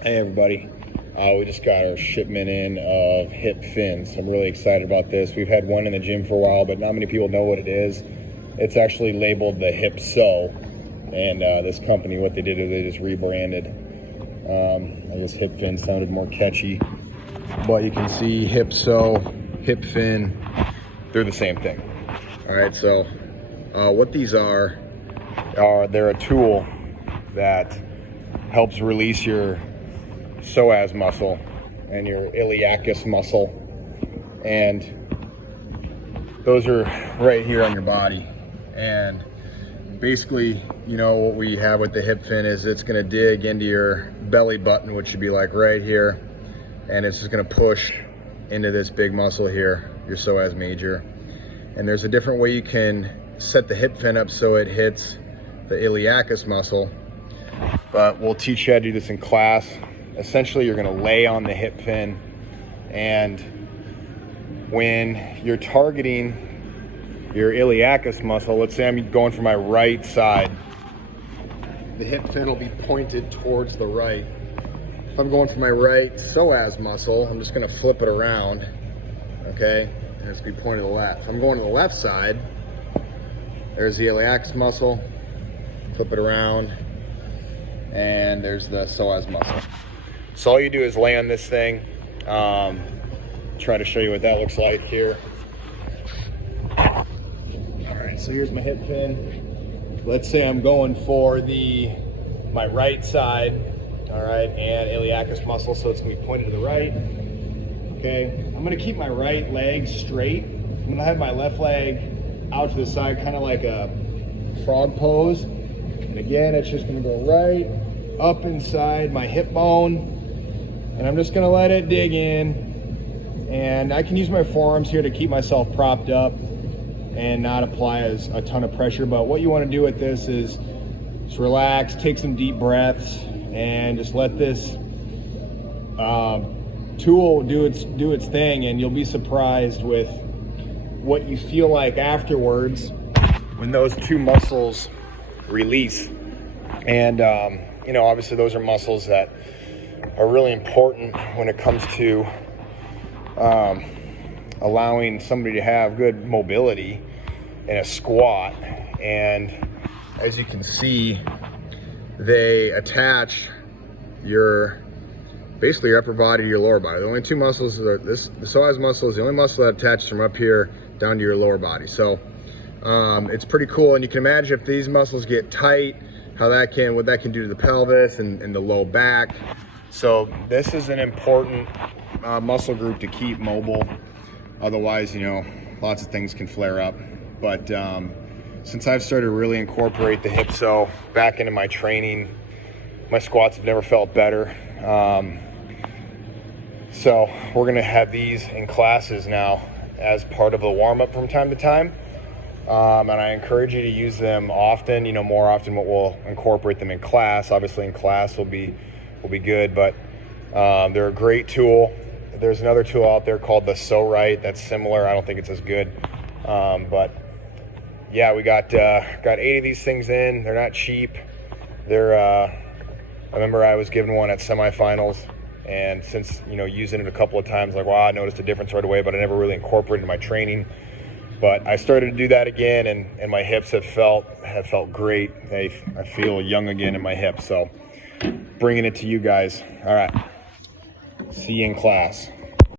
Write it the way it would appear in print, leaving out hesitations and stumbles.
Hey everybody, we just got our shipment in of hip fins. I'm really excited about this. We've had one in the gym for a while, but not many people know what it is. It's actually labeled the Hip-So, and this company, what they did is they just rebranded. I guess hip fin sounded more catchy, but you can see Hip-So, hip fin, they're the same thing. All right, so what these are they're a tool that helps release your psoas muscle and your iliacus muscle, and those are right here on your body. And basically, you know, what we have with the hip fin is it's going to dig into your belly button, which should be like right here, and it's just going to push into this big muscle here, your psoas major. And there's a different way you can set the hip fin up so it hits the iliacus muscle, but we'll teach you how to do this in class. Essentially, you're going to lay on the hip fin, and when you're targeting your iliacus muscle, let's say I'm going for my right side, the hip fin will be pointed towards the right. If I'm going for my right psoas muscle, I'm just going to flip it around, okay? And it's going to be pointed to the left. If I'm going to the left side, there's the iliacus muscle, flip it around, and there's the psoas muscle. So all you do is lay on this thing. Try to show you what that looks like here. All right, so here's my hip fin. Let's say I'm going for my right side, all right, and iliacus muscle, so it's gonna be pointed to the right. Okay, I'm gonna keep my right leg straight. I'm gonna have my left leg out to the side, kind of like a frog pose. And again, it's just gonna go right up inside my hip bone, and I'm just gonna let it dig in. And I can use my forearms here to keep myself propped up and not apply a ton of pressure. But what you wanna do with this is just relax, take some deep breaths, and just let this tool do its thing, and you'll be surprised with what you feel like afterwards when those two muscles release. And you know, obviously those are muscles that are really important when it comes to allowing somebody to have good mobility in a squat. And as you can see, they attach basically your upper body to your lower body. The only two muscles are the psoas muscle is the only muscle that attaches from up here down to your lower body. So it's pretty cool. And you can imagine if these muscles get tight, what that can do to the pelvis and the low back. So this is an important muscle group to keep mobile. Otherwise, you know, lots of things can flare up. But since I've started to really incorporate the Hip-So back into my training, my squats have never felt better. So we're gonna have these in classes now as part of a warm-up from time to time. And I encourage you to use them often, you know, more often what we'll incorporate them in class. Obviously in class will be good, but they're a great tool. There's another tool out there called the PsoRite that's similar. I don't think it's as good. But yeah, we got 8 of these things in. They're not cheap. I remember I was given one at semifinals, and since, you know, using it a couple of times, like, wow, I noticed a difference right away, but I never really incorporated it in my training. But I started to do that again, and my hips have felt great. I feel young again in my hips. So bringing it to you guys. All right. See you in class.